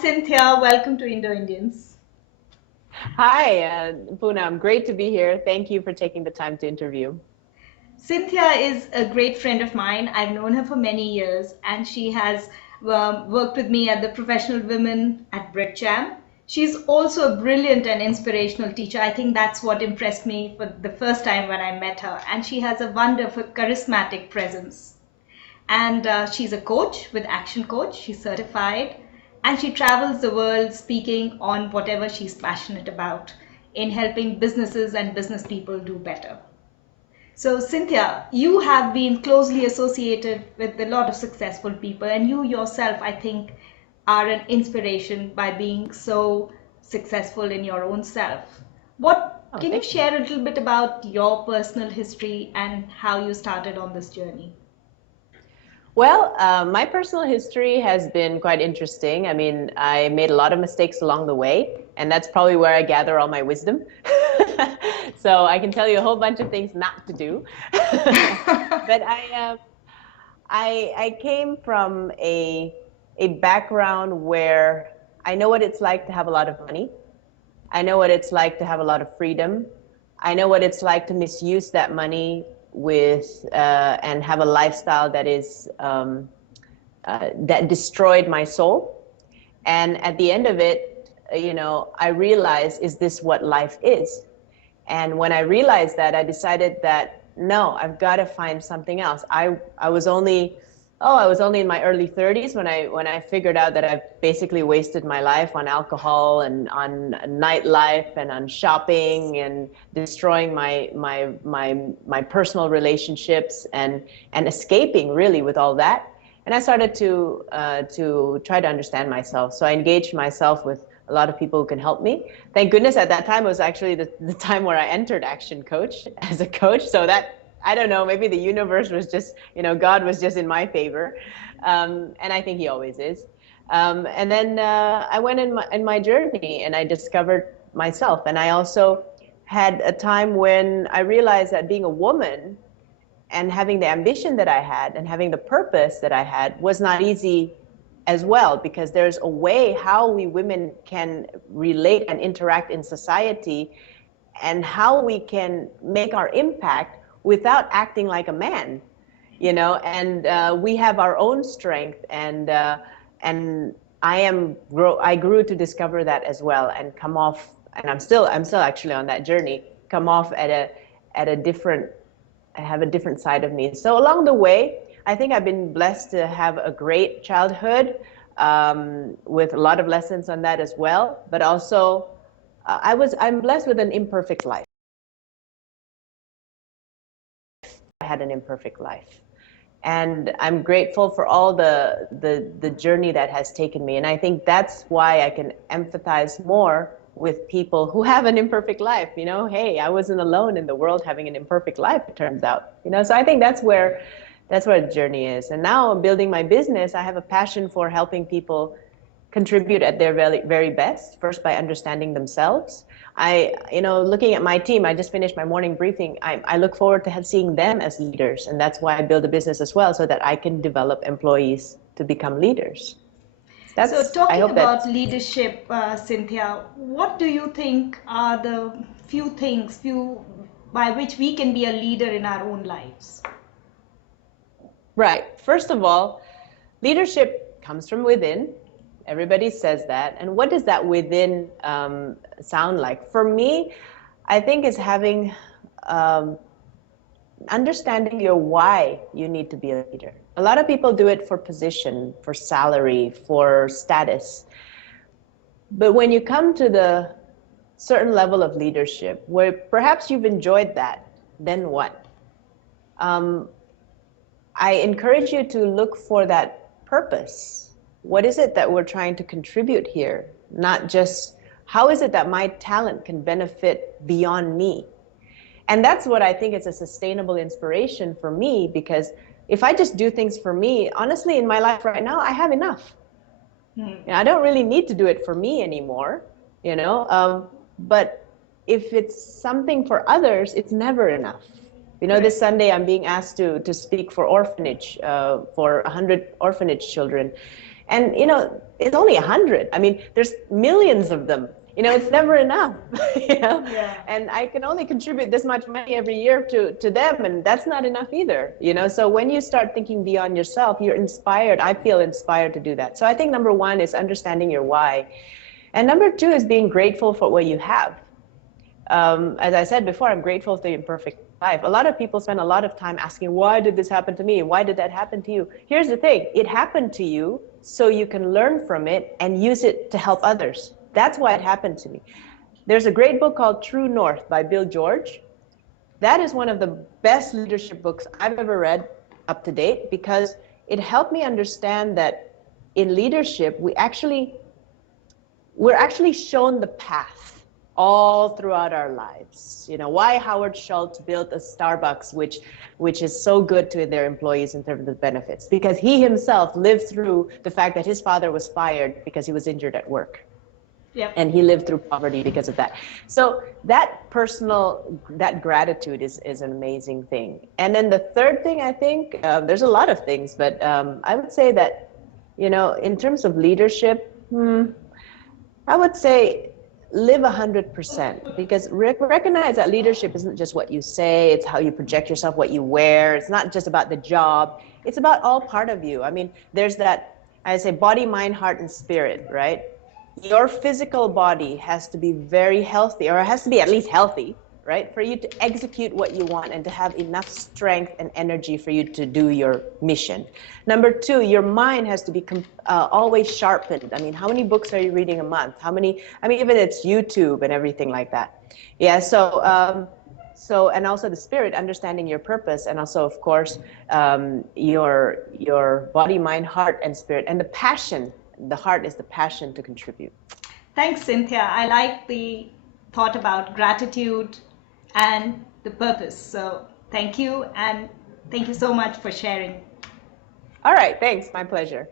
Cynthia. Welcome to Indo Indians. Hi, Poonam. Great to be here. Thank you for taking the time to interview. Cynthia is a great friend of mine. I've known her for many years, and she has worked with me at the Professional Women at Bridgam. She's also a brilliant and inspirational teacher. I think that's what impressed me for the first time when I met her. And she has a wonderful, charismatic presence. And she's a coach with Action Coach. She's certified, and she travels the world speaking on whatever she's passionate about in helping businesses and business people do better. So, Cynthia, you have been closely associated with a lot of successful people, and you yourself, I think, are an inspiration by being so successful in your own self. What Oh, can you thank you. share a little bit about your personal history and how you started on this journey? Well, my personal history has been quite interesting. I mean, I made a lot of mistakes along the way, and that's probably where I gather all my wisdom. So I can tell you a whole bunch of things not to do. But I came from a background where I know what it's like to have a lot of money. I know what it's like to have a lot of freedom. I know what it's like to misuse that money with and have a lifestyle that is that destroyed my soul. And at the end of it, I realized, is this what life is? And when I realized that, I decided that no, I've got to find something else. I was only I was only in my early 30s when I figured out that I've basically wasted my life on alcohol and on nightlife and on shopping and destroying my personal relationships and escaping really with all that. And I started to try to understand myself. So I engaged myself with a lot of people who can help me. Thank goodness at that time was actually the time where I entered Action Coach as a coach. So that, I don't know, maybe the universe was just, God was just in my favor. And I think he always is. And then I went in my journey and I discovered myself. And I also had a time when I realized that being a woman and having the ambition that I had and having the purpose that I had was not easy as well, because there's a way how we women can relate and interact in society and how we can make our impact without acting like a man, and we have our own strength, and I grew to discover that as well, and come off, and I'm still actually on that journey, come off at a different, I have a different side of me. So along the way, I think I've been blessed to have a great childhood, with a lot of lessons on that as well. But also, I'm blessed with an imperfect life. I had an imperfect life, and I'm grateful for all the journey that has taken me. And I think that's why I can empathize more with people who have an imperfect life. Hey, I wasn't alone in the world having an imperfect life, it turns out. So I think that's where the journey is. And now I'm building my business. I have a passion for helping people contribute at their very, very best, first by understanding themselves. Looking at my team, I just finished my morning briefing. I look forward to seeing them as leaders. And that's why I build a business as well, so that I can develop employees to become leaders. So, I talking hope about that. leadership, Cynthia, what do you think are the few by which we can be a leader in our own lives? Right. First of all, leadership comes from within. Everybody says that. And what does that within sound like? For me, I think it's having um, understanding your why you need to be a leader. A lot of people do it for position, for salary, for status. But when you come to the certain level of leadership where perhaps you've enjoyed that, then what? Um, I encourage you to look for that purpose. What is it that we're trying to contribute here? Not just how is it that my talent can benefit beyond me? And that's what I think is a sustainable inspiration for me, because if I just do things for me, honestly, in my life right now, I have enough. Hmm. I don't really need to do it for me anymore, but if it's something for others, it's never enough. This Correct. Sunday I'm being asked to speak for orphanage, for 100 orphanage children. And, it's only 100. I mean, there's millions of them. It's never enough. Yeah. And I can only contribute this much money every year to them, and that's not enough either. So when you start thinking beyond yourself, you're inspired. I feel inspired to do that. So I think number one is understanding your why. And number two is being grateful for what you have. As I said before, I'm grateful for the imperfect life. A lot of people spend a lot of time asking, why did this happen to me? Why did that happen to you? Here's the thing, it happened to you so you can learn from it and use it to help others. That's why it happened to me. There's a great book called True North by Bill George. That is one of the best leadership books I've ever read up to date, because it helped me understand that in leadership, we're actually shown the path all throughout our lives. Why Howard Schultz built a Starbucks, which is so good to their employees in terms of benefits, because he himself lived through the fact that his father was fired because he was injured at work. Yep. And he lived through poverty because of that. So that gratitude is an amazing thing. And then the third thing, I think, there's a lot of things, but I would say that, in terms of leadership, I would say live 100%, because recognize that leadership isn't just what you say, it's how you project yourself, what you wear. It's not just about the job. It's about all part of you. I mean, there's that, I say, body, mind, heart, and spirit, right? Your physical body has to be very healthy, or it has to be at least healthy, right? For you to execute what you want and to have enough strength and energy for you to do your mission. Number two, your mind has to be always sharpened. I mean, how many books are you reading a month? Even it's YouTube and everything like that. Yeah, so and also the spirit, understanding your purpose, and also, of course, your body, mind, heart, and spirit, and the passion. The heart is the passion to contribute. Thanks, Cynthia. I like the thought about gratitude and the purpose. So thank you, and thank you so much for sharing. All right, thanks. My pleasure.